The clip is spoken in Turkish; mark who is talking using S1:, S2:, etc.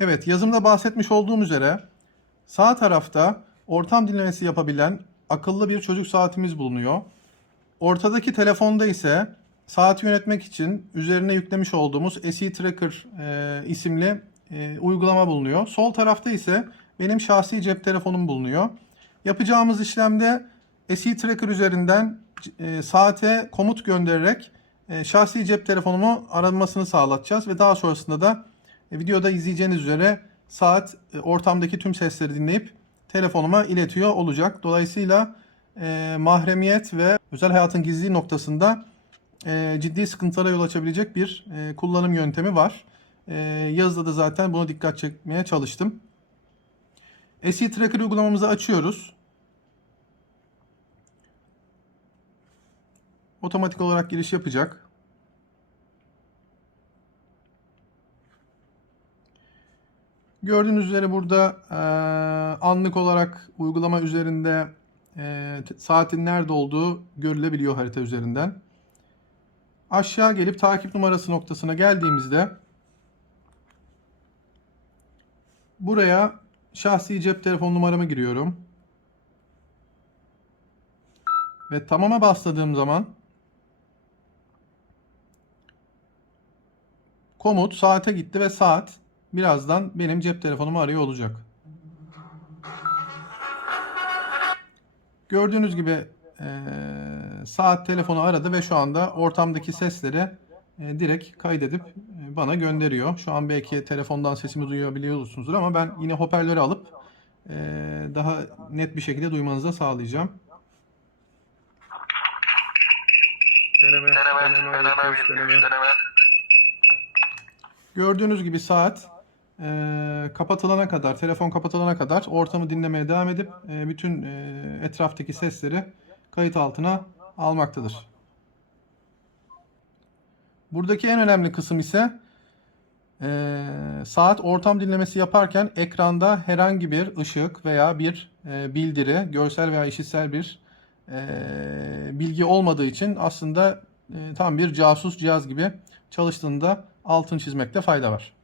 S1: Evet, yazımda bahsetmiş olduğum üzere sağ tarafta ortam dinlemesi yapabilen akıllı bir çocuk saatimiz bulunuyor. Ortadaki telefonda ise saati yönetmek için üzerine yüklemiş olduğumuz SE Tracker e, isimli e, uygulama bulunuyor. Sol tarafta ise benim şahsi cep telefonum bulunuyor. Yapacağımız işlemde SE Tracker üzerinden e, saate komut göndererek e, şahsi cep telefonumu aranmasını sağlatacağız ve daha sonrasında da videoda izleyeceğiniz üzere saat e, ortamdaki tüm sesleri dinleyip telefonuma iletiyor olacak. Dolayısıyla e, mahremiyet ve özel hayatın gizliliği noktasında e, ciddi sıkıntılara yol açabilecek bir e, kullanım yöntemi var. E, yazıda da zaten buna dikkat çekmeye çalıştım. SE Tracker uygulamamızı açıyoruz. Otomatik olarak giriş yapacak. Gördüğünüz üzere burada e, anlık olarak uygulama üzerinde e, saatin nerede olduğu görülebiliyor harita üzerinden. Aşağı gelip takip numarası noktasına geldiğimizde buraya şahsi cep telefon numaramı giriyorum. Ve tamama bastırdığım zaman komut saate gitti ve saat birazdan benim cep telefonumu arıyor olacak. Gördüğünüz gibi eee, saat telefonu aradı ve şu anda ortamdaki sesleri e, direkt kaydedip e, bana gönderiyor. Şu an belki telefondan sesimi duyabiliyorsunuzdur ama ben yine hoparlörü alıp e, daha net bir şekilde duymanızı da sağlayacağım. Deneme,
S2: Deneme, deneme, üç, deneme.
S1: Gördüğünüz gibi saat e, kapatılana kadar, telefon kapatılana kadar ortamı dinlemeye devam edip e, bütün e, etraftaki sesleri kayıt altına almaktadır. Buradaki en önemli kısım ise e, saat ortam dinlemesi yaparken ekranda herhangi bir ışık veya bir e, bildiri, görsel veya işitsel bir e, bilgi olmadığı için aslında e, tam bir casus cihaz gibi çalıştığında altın çizmekte fayda var.